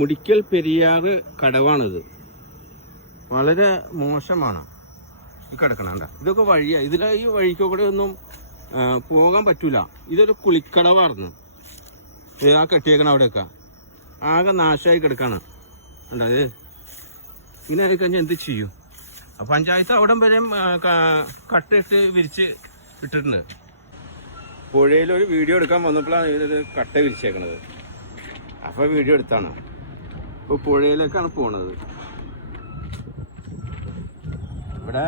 മുടിക്കൽ പെരിയാറ് കടവാണിത്. വളരെ മോശമാണ് ഈ കിടക്കണണ്ട. ഇതൊക്കെ വഴിയാ. ഈ വഴിക്കൂടെ ഒന്നും പോകാൻ പറ്റൂല. ഇതൊരു കുളിക്കടവായിരുന്നു. ആ കെട്ടിയേക്കണ അവിടെയൊക്കെ ആകെ നാശമായി കിടക്കാണ്. ഉണ്ടായത് ഇങ്ങനെ ആയിക്കഴിഞ്ഞാൽ എന്ത് ചെയ്യും? പഞ്ചായത്ത് അവിടം വരെ കട്ടയിട്ട് വിരിച്ച് ഇട്ടിട്ടുണ്ട്. പുഴയിലൊരു വീഡിയോ എടുക്കാൻ വന്നപ്പോഴാണ് ഇതൊരു കട്ട വിരിച്ചേക്കണത്. അപ്പോൾ വീഡിയോ എടുത്താണ്. ഇപ്പോൾ പുഴയിലേക്കാണ് പോണത്. ഇവിടെ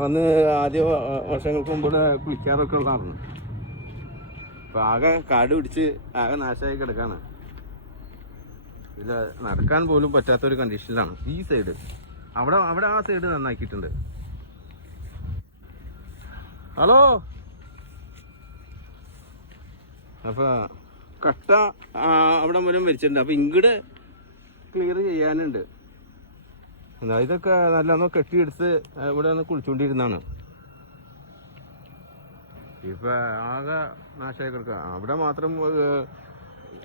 വന്ന് ആദ്യ വർഷങ്ങൾക്ക് മുമ്പ് ഇവിടെ കുളിക്കാറൊക്കെ ഉള്ളതാണ്. അപ്പം ആകെ കാട് പിടിച്ച് ആകെ നാശമായി കിടക്കാണ്. ഇതിൽ നടക്കാൻ പോലും പറ്റാത്തൊരു കണ്ടീഷനിലാണ്. ഈ സൈഡ് അവിടെ ആ സൈഡ് നന്നാക്കിയിട്ടുണ്ട്. ഹലോ. അപ്പൊ കട്ട അവിടെ മുഴുവൻ വരിച്ചിട്ടുണ്ട്. അപ്പൊ ഇങ്ങോട്ട് ക്ലിയർ ചെയ്യാനുണ്ട്. ഇതൊക്കെ നല്ലൊന്ന് കെട്ടിയെടുത്ത് ഇവിടെ ഒന്ന് കുളിച്ചുകൊണ്ടിരുന്നാണ്. ഇപ്പൊ ആകെ നാശമായി കിടക്കുക. അവിടെ മാത്രം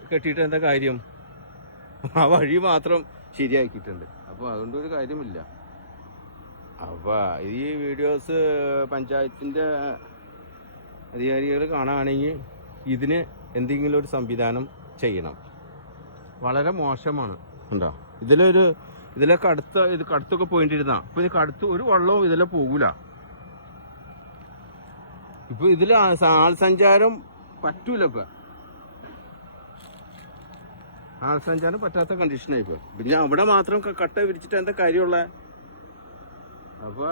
കെട്ടിയിട്ട് എന്താ കാര്യം? ആ വഴി മാത്രം ശരിയാക്കിയിട്ടുണ്ട്. അപ്പോൾ അതുകൊണ്ടൊരു കാര്യമില്ല. അപ്പോൾ ഈ വീഡിയോസ് പഞ്ചായത്തിൻ്റെ അധികാരികൾ കാണുകയാണെങ്കിൽ ഇതിന് എന്തെങ്കിലും ഒരു സംവിധാനം ചെയ്യണം. വളരെ മോശമാണ്. ഉണ്ടോ? ഇതിലൊക്കെ കടുത്തൊക്കെ പോയിട്ടിരുന്ന ഇപ്പൊ ഇത് കടുത്ത് ഒരു വള്ളവും ഇതിലെ പോകൂല. ഇപ്പൊ ഇതിൽ ആൾ സഞ്ചാരം പറ്റൂല. ഇപ്പൊ ആൾ സഞ്ചാരം പറ്റാത്ത കണ്ടീഷനായിപ്പോ. പിന്നെ അവിടെ മാത്രം കട്ട വിരിച്ചിട്ട് എന്താ കാര്യമുള്ള? അപ്പൊ